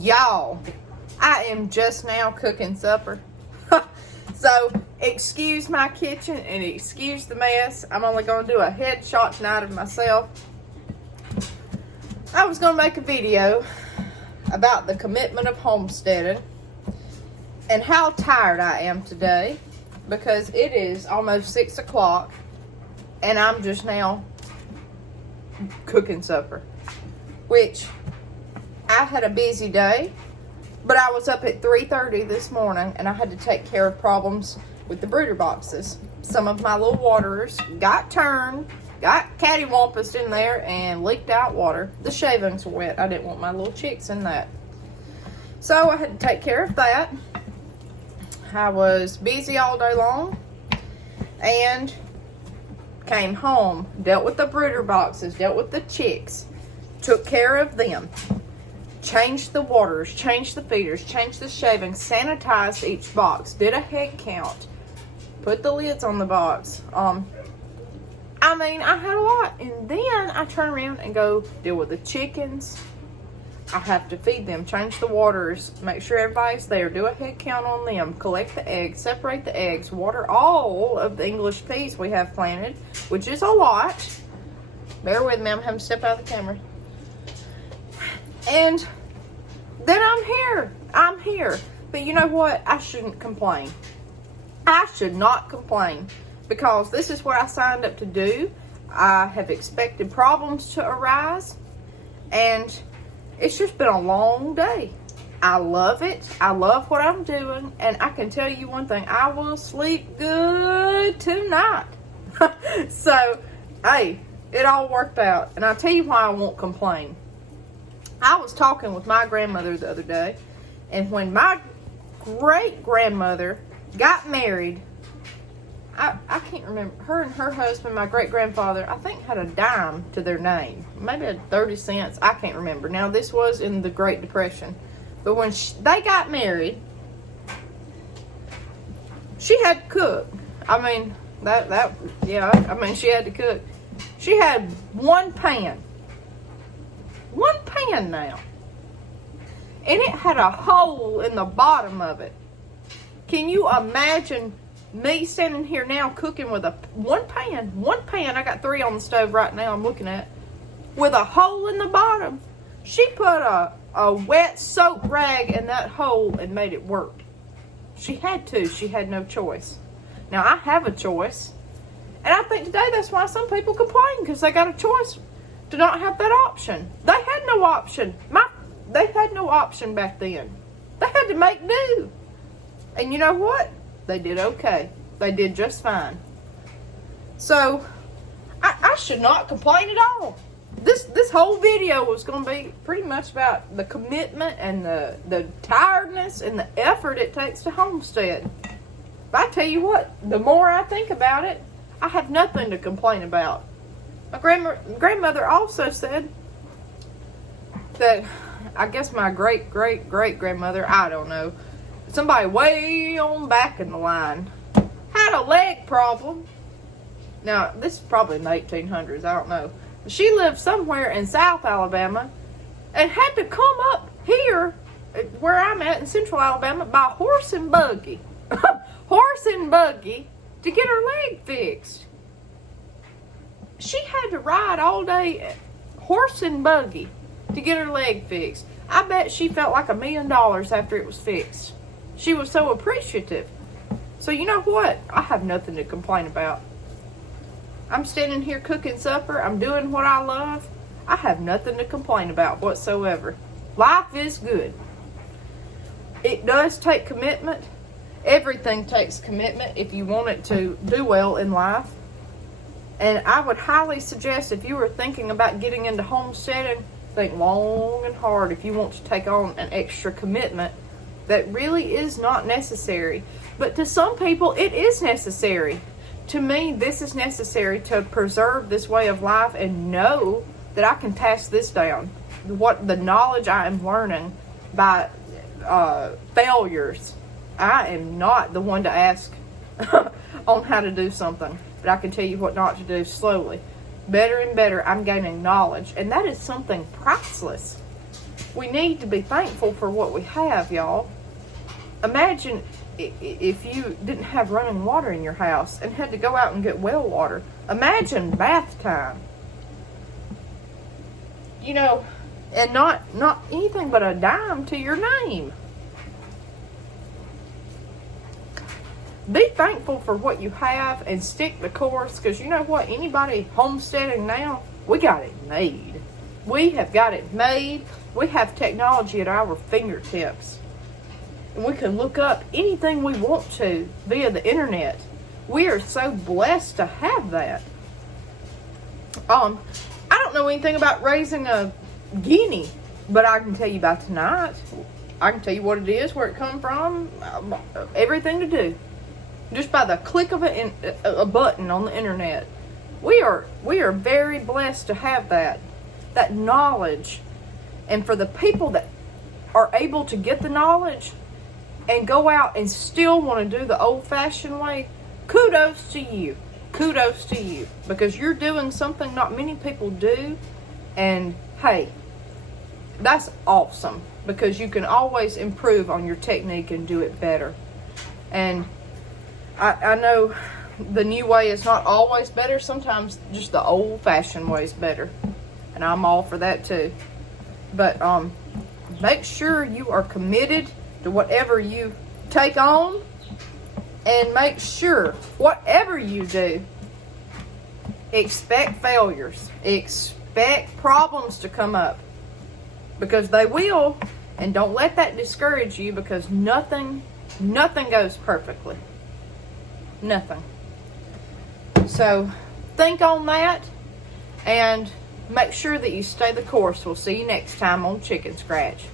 Y'all, I am just now cooking supper. So, excuse my kitchen and excuse the mess. I'm only going to do a headshot tonight of myself. I was going to make a video about the commitment of homesteading and how tired I am today because it is almost 6 o'clock and I'm just now cooking supper, which I had a busy day, but I was up at 3:30 this morning and I had to take care of problems with the brooder boxes. Some of my little waterers got turned, got cattywampused in there and leaked out water. The shavings were wet. I didn't want my little chicks in that. So I had to take care of that. I was busy all day long and came home, dealt with the brooder boxes, dealt with the chicks, took care of them, changed the waters, changed the feeders, changed the shavings, sanitized each box, did a head count, put the lids on the box. I mean, I had a lot. And then I turn around and go deal with the chickens. I have to feed them, change the waters, make sure everybody's there, do a head count on them, collect the eggs, separate the eggs, water all of the English peas we have planted, which is a lot. Bear with me, I'm having to step out of the camera. And then I'm here. But you know what? I shouldn't complain. I should not complain because this is what I signed up to do. I have expected problems to arise and it's just been a long day. I love it. I love what I'm doing. And I can tell you one thing. I will sleep good tonight. So, hey, it all worked out. And I'll tell you why I won't complain. I was talking with my grandmother the other day. And when my great-grandmother got married, I can't remember. Her and her husband, my great-grandfather, I think had a dime to their name. Maybe 30 cents. I can't remember. Now, this was in the Great Depression. But when they got married, she had to cook. I mean, she had to cook. She had one pan. One pan now. And it had a hole in the bottom of it. Can you imagine me standing here now cooking with one pan, I got 3 on the stove right now I'm looking at, with a hole in the bottom. She put a wet soap rag in that hole and made it work. She had to. She had no choice. Now, I have a choice. And I think today that's why some people complain, because they got a choice to not have that option. They had no option. They had no option back then. They had to make do. And you know what? They did okay. They did just fine. So, I should not complain at all. This whole video was going to be pretty much about the commitment and the tiredness and the effort it takes to homestead. But I tell you what, the more I think about it, I have nothing to complain about. My grandmother also said that, I guess my great-great-great-grandmother, I don't know, somebody way on back in the line had a leg problem. Now, this is probably in the 1800s, I don't know. She lived somewhere in South Alabama and had to come up here, where I'm at in Central Alabama, by horse and buggy. Horse and buggy to get her leg fixed. She had to ride all day, horse and buggy, to get her leg fixed. I bet she felt like $1 million after it was fixed. She was so appreciative. So you know what? I have nothing to complain about. I'm standing here cooking supper. I'm doing what I love. I have nothing to complain about whatsoever. Life is good. It does take commitment. Everything takes commitment if you want it to do well in life. And I would highly suggest, if you were thinking about getting into homesteading, think long and hard if you want to take on an extra commitment that really is not necessary. But to some people, it is necessary. To me, this is necessary to preserve this way of life and know that I can pass this down. The knowledge I am learning by failures. I am not the one to ask on how to do something, but I can tell you what not to do slowly. Better and better, I'm gaining knowledge, and that is something priceless. we need to be thankful for what we have, y'all. Imagine if you didn't have running water in your house and had to go out and get well water. Imagine bath time. You know, and not anything but a dime to your name. Be thankful for what you have and stick the course, because you know what? Anybody homesteading now, we got it made. We have got it made. We have technology at our fingertips. And we can look up anything we want to via the internet. We are so blessed to have that. I don't know anything about raising a guinea, but I can tell you about tonight. I can tell you what it is, where it come from, everything to do. Just by the click of a button on the internet. We are very blessed to have that knowledge. And for the people that are able to get the knowledge and go out and still want to do the old-fashioned way, kudos to you. Kudos to you. Because you're doing something not many people do. And hey, that's awesome. Because you can always improve on your technique and do it better. And I know the new way is not always better. Sometimes just the old-fashioned way is better. And I'm all for that too. But make sure you are committed to whatever you take on. And make sure, whatever you do, expect failures. Expect problems to come up. Because they will. And don't let that discourage you, because nothing goes perfectly. Nothing. So think on that and make sure that you stay the course. We'll see you next time on Chicken Scratch.